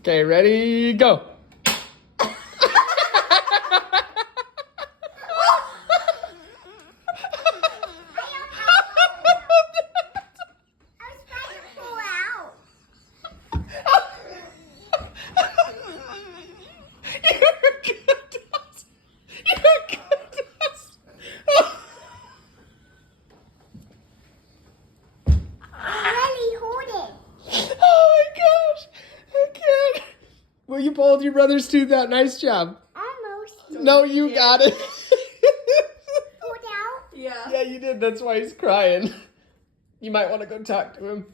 Okay, ready, go. Well, you pulled your brother's tooth out. Nice job. Almost. No, you got it. Pulled out? Yeah. Yeah, you did. That's why he's crying. You might want to go talk to him.